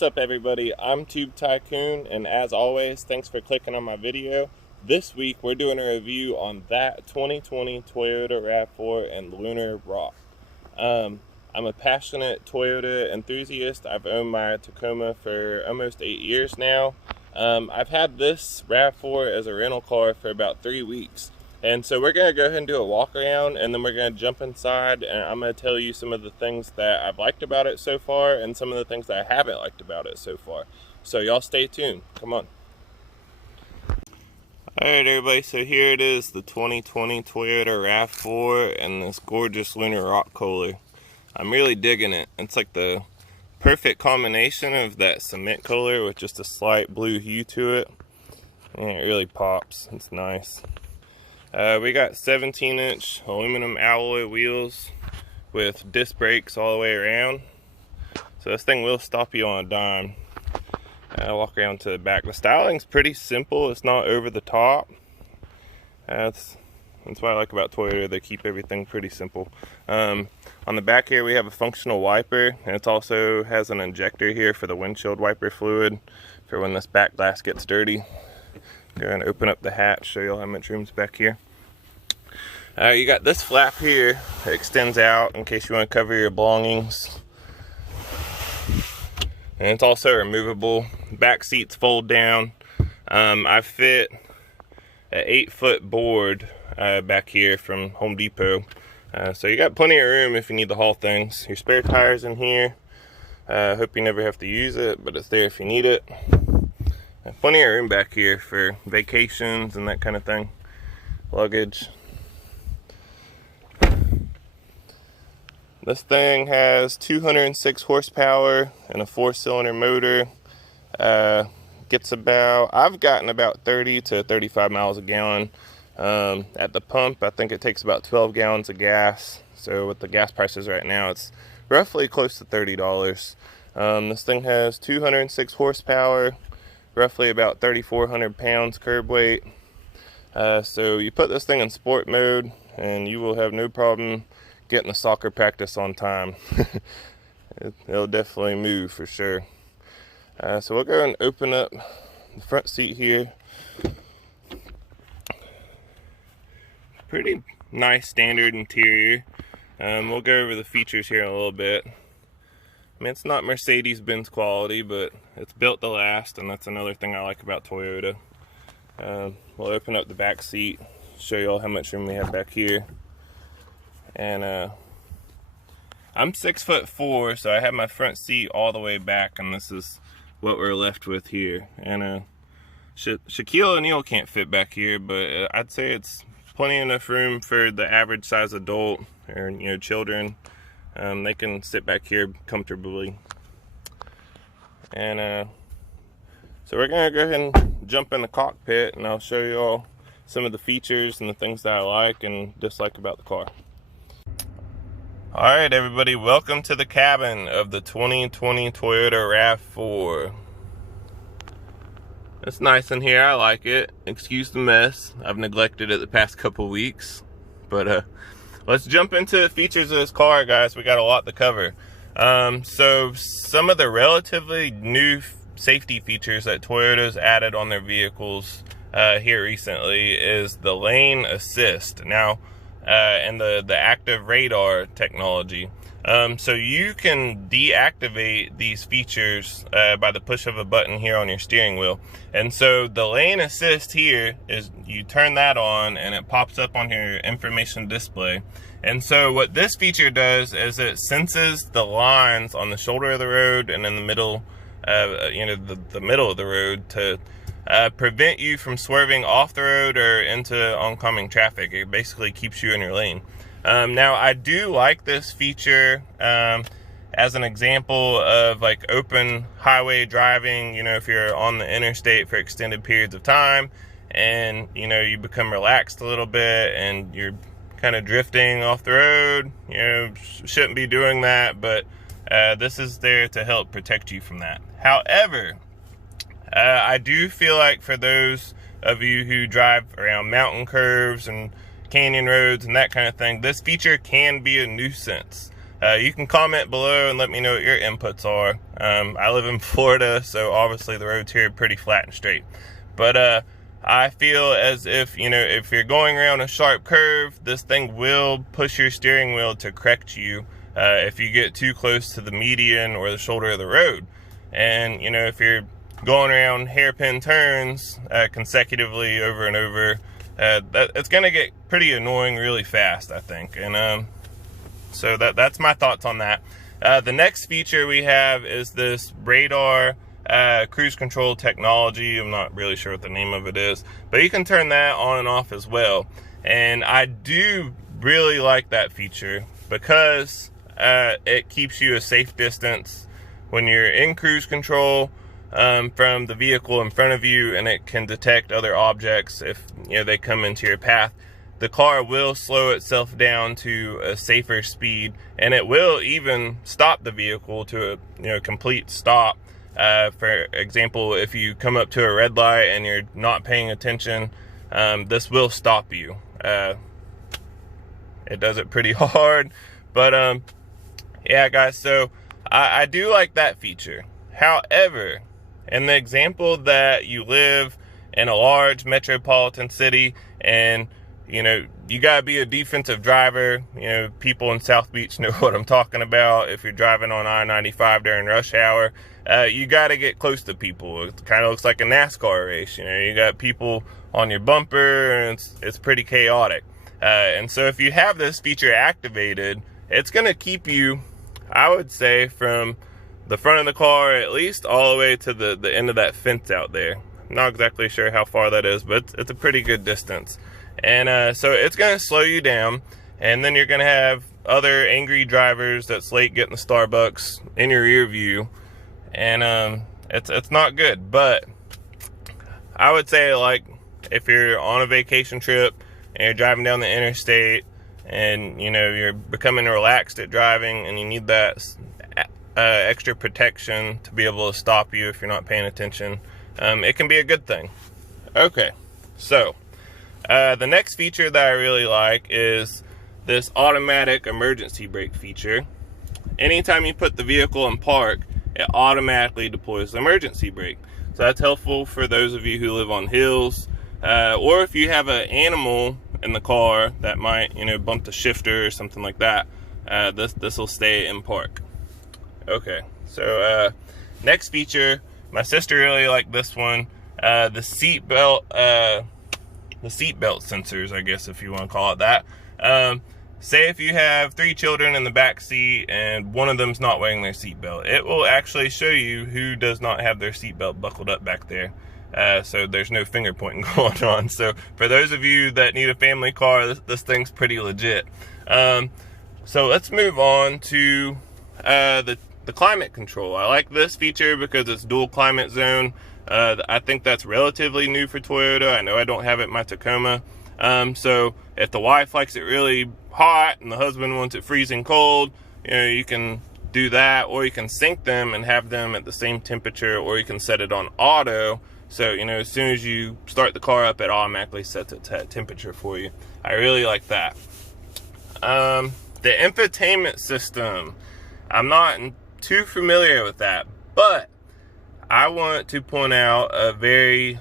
What's up, everybody? I'm Tube Tycoon, and as always, thanks for clicking on my video. This week we're doing a review on that 2020 Toyota Rav4 and Lunar Rock. I'm a passionate Toyota enthusiast. I've owned my Tacoma for almost 8 years now. I've had this Rav4 as a rental car for about 3 weeks. And so we're gonna go ahead and do a walk around, and then we're gonna jump inside, and I'm gonna tell you some of the things that I've liked about it so far and some of the things that I haven't liked about it so far. So y'all stay tuned, come on. Alright everybody, so here it is, the 2020 Toyota Rav4 and this gorgeous Lunar Rock color. I'm really digging it. It's like the perfect combination of that cement color with just a slight blue hue to it. And it really pops, it's nice. We got 17-inch aluminum alloy wheels with disc brakes all the way around. So this thing will stop you on a dime. I'll walk around to the back. The styling's pretty simple. It's not over the top. That's what I like about Toyota. They keep everything pretty simple. On the back here we have a functional wiper, and it also has an injector here for the windshield wiper fluid for when this back glass gets dirty. Go and open up the hatch, show you how much room's back here. You got this flap here that extends out in case you want to cover your belongings. And it's also removable. Back seats fold down. I fit an 8-foot board back here from Home Depot. So you got plenty of room if you need to haul things. Your spare tires in here. Hope you never have to use it, but it's there if you need it. Plenty of room back here for vacations and that kind of thing. Luggage. This thing has 206 horsepower and a 4-cylinder motor. I've gotten about 30 to 35 miles a gallon. At the pump, I think it takes about 12 gallons of gas. So with the gas prices right now, it's roughly close to $30. This thing has 206 horsepower. Roughly about 3,400 pounds curb weight. So you put this thing in sport mode and you will have no problem getting to soccer practice on time. It'll definitely move for sure. So we'll go and open up the front seat here. Pretty nice standard interior. We'll go over the features here in a little bit. I mean, it's not Mercedes-Benz quality, but it's built to last, and that's another thing I like about Toyota. We'll open up the back seat, show you all how much room we have back here. And I'm 6'4", so I have my front seat all the way back, and this is what we're left with here. And Shaquille O'Neal can't fit back here, but I'd say it's plenty enough room for the average size adult or children. They can sit back here comfortably. And so we're gonna go ahead and jump in the cockpit, and I'll show you all some of the features and the things that I like and dislike about the car. Alright everybody, welcome to the cabin of the 2020 Toyota Rav4. It's nice in here, I like it. Excuse the mess, I've neglected it the past couple weeks. But let's jump into the features of this car, guys. We got a lot to cover. So some of the relatively new safety features that Toyota's added on their vehicles here recently is the lane assist now, and the active radar technology. So you can deactivate these features by the push of a button here on your steering wheel. And so the lane assist here is, you turn that on and it pops up on your information display. And so what this feature does is it senses the lines on the shoulder of the road and in the middle, the middle of the road to prevent you from swerving off the road or into oncoming traffic. It basically keeps you in your lane. Now I do like this feature as an example of like open highway driving. If you're on the interstate for extended periods of time and you become relaxed a little bit and you're kind of drifting off the road, shouldn't be doing that, but this is there to help protect you from that. However, I do feel like for those of you who drive around mountain curves and canyon roads and that kind of thing, this feature can be a nuisance. You can comment below and let me know what your inputs are. I live in Florida, so obviously the roads here are pretty flat and straight. But I feel as if, if you're going around a sharp curve, this thing will push your steering wheel to correct you if you get too close to the median or the shoulder of the road. And, if you're going around hairpin turns consecutively over and over, it's going to get pretty annoying really fast, I think. And so that's my thoughts on that. The next feature we have is this radar cruise control technology. I'm not really sure what the name of it is, but you can turn that on and off as well. And I do really like that feature because it keeps you a safe distance when you're in cruise control from the vehicle in front of you, and it can detect other objects if they come into your path. The car will slow itself down to a safer speed, and it will even stop the vehicle to a complete stop. For example, if you come up to a red light and you're not paying attention, this will stop you. It does it pretty hard, but yeah, guys, so I do like that feature. However, in the example that you live in a large metropolitan city and you gotta be a defensive driver. People in South Beach know what I'm talking about. If you're driving on I-95 during rush hour, you gotta get close to people. It kind of looks like a NASCAR race. You got people on your bumper, and it's pretty chaotic. And so if you have this feature activated, it's gonna keep you, I would say, from the front of the car at least all the way to the end of that fence out there. I'm not exactly sure how far that is, but it's a pretty good distance. And so it's going to slow you down, and then you're going to have other angry drivers that's late getting the Starbucks in your rear view, and it's not good. But I would say, like, if you're on a vacation trip and you're driving down the interstate and you're becoming relaxed at driving and you need that extra protection to be able to stop you if you're not paying attention, it can be a good thing. Okay, so the next feature that I really like is this automatic emergency brake feature. Anytime you put the vehicle in park, it automatically deploys the emergency brake. So that's helpful for those of you who live on hills, or if you have an animal in the car that might, bump the shifter or something like that. This will stay in park. Okay, so next feature, my sister really liked this one. The seat belt sensors, I guess, if you want to call it that. Say if you have 3 children in the back seat and one of them's not wearing their seatbelt, it will actually show you who does not have their seatbelt buckled up back there. So there's no finger pointing going on. So for those of you that need a family car, this thing's pretty legit. So let's move on to the climate control. I like this feature because it's dual climate zone. I think that's relatively new for Toyota. I know I don't have it in my Tacoma. So if the wife likes it really hot and the husband wants it freezing cold, you can do that, or you can sync them and have them at the same temperature, or you can set it on auto. So, as soon as you start the car up, it automatically sets it to that temperature for you. I really like that. The infotainment system, I'm not too familiar with that, but I want to point out a very,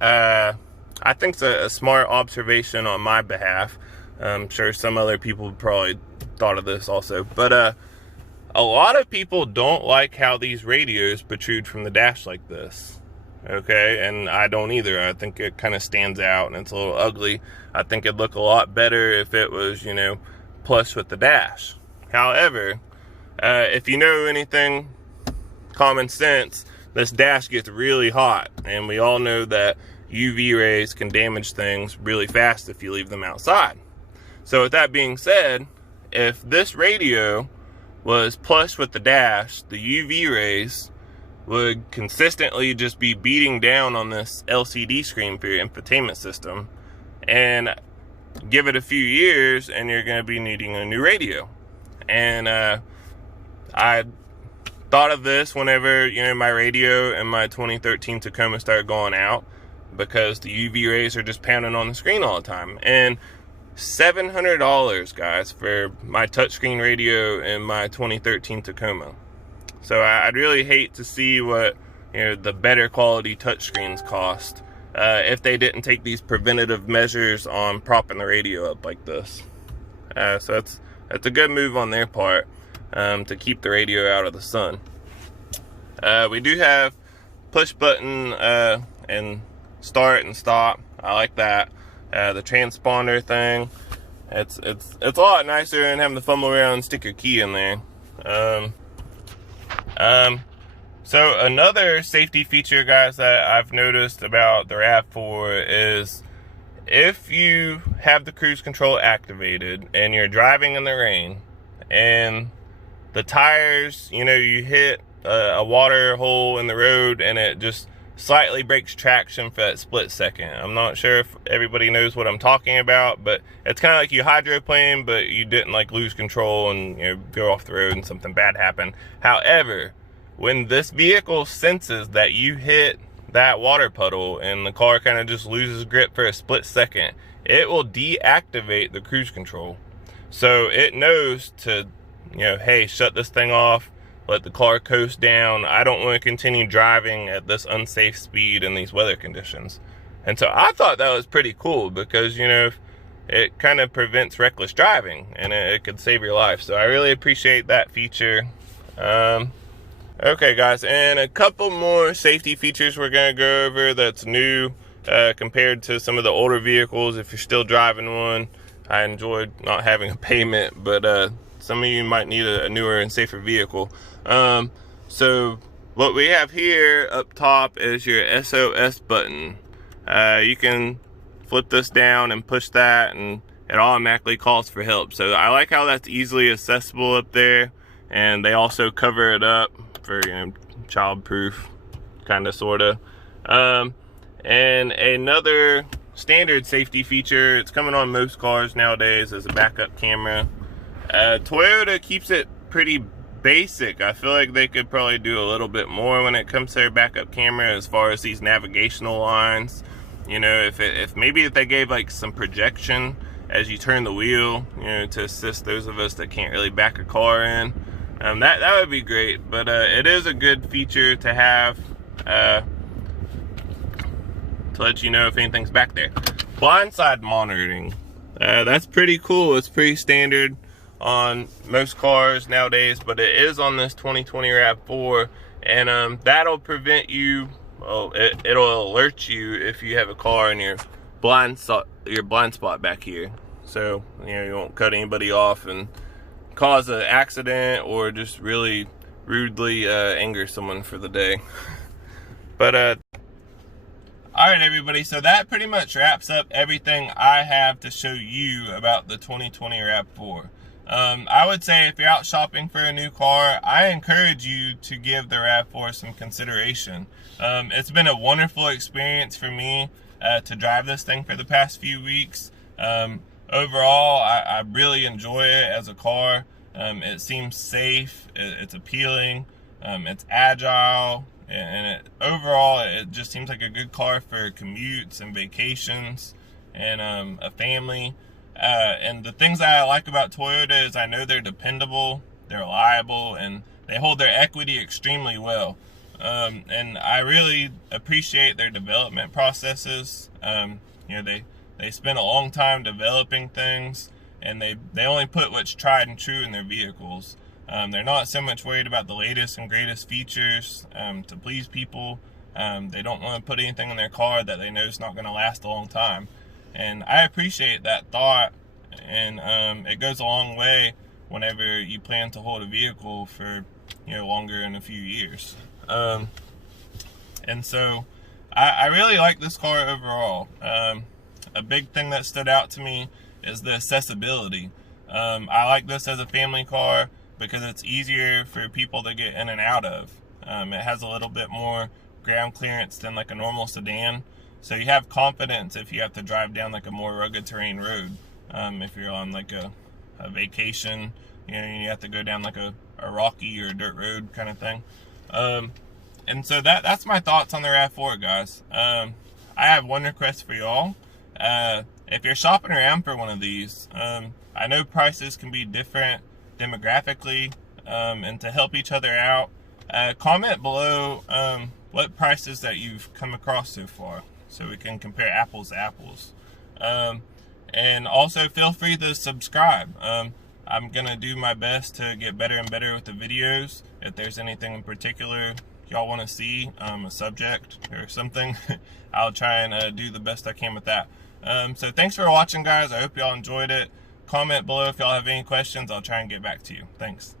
I think it's a smart observation on my behalf. I'm sure some other people probably thought of this also, but a lot of people don't like how these radios protrude from the dash like this. Okay, and I don't either. I think it kind of stands out and it's a little ugly. I think it'd look a lot better if it was, plush with the dash. However, if you know anything common sense, this dash gets really hot, and we all know that UV rays can damage things really fast if you leave them outside. So with that being said, if this radio was plush with the dash, the UV rays would consistently just be beating down on this LCD screen for your infotainment system, and give it a few years and you're going to be needing a new radio. And I thought of this whenever my radio and my 2013 Tacoma started going out, because the UV rays are just pounding on the screen all the time. And $700, guys, for my touchscreen radio in my 2013 Tacoma. So I'd really hate to see what, you know, the better quality touchscreens cost if they didn't take these preventative measures on propping the radio up like this. So that's a good move on their part, to keep the radio out of the sun. We do have push button and start and stop. I like that. The transponder thing, it's a lot nicer than having to fumble around and stick your key in there. So another safety feature, guys, that I've noticed about the RAV4 is if you have the cruise control activated and you're driving in the rain and the tires, you know, you hit a water hole in the road and it just slightly breaks traction for that split second. I'm not sure if everybody knows what I'm talking about, but it's kind of like you hydroplane, but you didn't like lose control and, you know, go off the road and something bad happened. However, when this vehicle senses that you hit that water puddle and the car kind of just loses grip for a split second, it will deactivate the cruise control. So it knows to, you know, hey, shut this thing off, let the car coast down. I don't want to continue driving at this unsafe speed in these weather conditions. And so I thought that was pretty cool because, you know, it kind of prevents reckless driving and it could save your life. So I really appreciate that feature. Okay, guys, and a couple more safety features we're going to go over that's new compared to some of the older vehicles. If you're still driving one, I enjoyed not having a payment, but some of you might need a newer and safer vehicle. So what we have here up top is your SOS button. You can flip this down and push that and it automatically calls for help. So I like how that's easily accessible up there, and they also cover it up for, you know, child-proof, kind of, sort of. And another standard safety feature, it's coming on most cars nowadays, is a backup camera. Toyota keeps it pretty basic. I feel like they could probably do a little bit more when it comes to their backup camera as far as these navigational lines. You know, if maybe if they gave like some projection as you turn the wheel, you know, to assist those of us that can't really back a car in. That would be great, but it is a good feature to have to let you know if anything's back there. Blindside monitoring, that's pretty cool. It's pretty standard on most cars nowadays, but it is on this 2020 RAV4, and that'll prevent you, well, it'll alert you if you have a car in your blind spot back here, so you know you won't cut anybody off and cause an accident or just really rudely anger someone for the day. But all right, everybody, so that pretty much wraps up everything I have to show you about the 2020 RAV4. I would say if you're out shopping for a new car, I encourage you to give the RAV4 some consideration. It's been a wonderful experience for me to drive this thing for the past few weeks. Overall, I really enjoy it as a car. It seems safe, it's appealing, it's agile, and overall it just seems like a good car for commutes and vacations and a family. And the things that I like about Toyota is I know they're dependable, they're reliable, and they hold their equity extremely well. And I really appreciate their development processes. You know, they spend a long time developing things, and they only put what's tried and true in their vehicles. They're not so much worried about the latest and greatest features to please people. They don't want to put anything in their car that they know is not going to last a long time. And I appreciate that thought, and it goes a long way whenever you plan to hold a vehicle for, you know, longer than a few years. And so I really like this car overall. A big thing that stood out to me is the accessibility. I like this as a family car because it's easier for people to get in and out of. It has a little bit more ground clearance than like a normal sedan, so you have confidence if you have to drive down like a more rugged terrain road. If you're on like a vacation, you know, you have to go down like a rocky or a dirt road kind of thing. And so that's my thoughts on the RAV4, guys. I have one request for y'all. if you're shopping around for one of these, I know prices can be different demographically, and to help each other out, comment below what prices that you've come across so far, so we can compare apples to apples. And also feel free to subscribe. I'm gonna do my best to get better and better with the videos. If there's anything in particular y'all want to see, a subject or something, I'll try and do the best I can with that. So thanks for watching, guys. I hope y'all enjoyed it. Comment below if y'all have any questions. I'll try and get back to you. Thanks.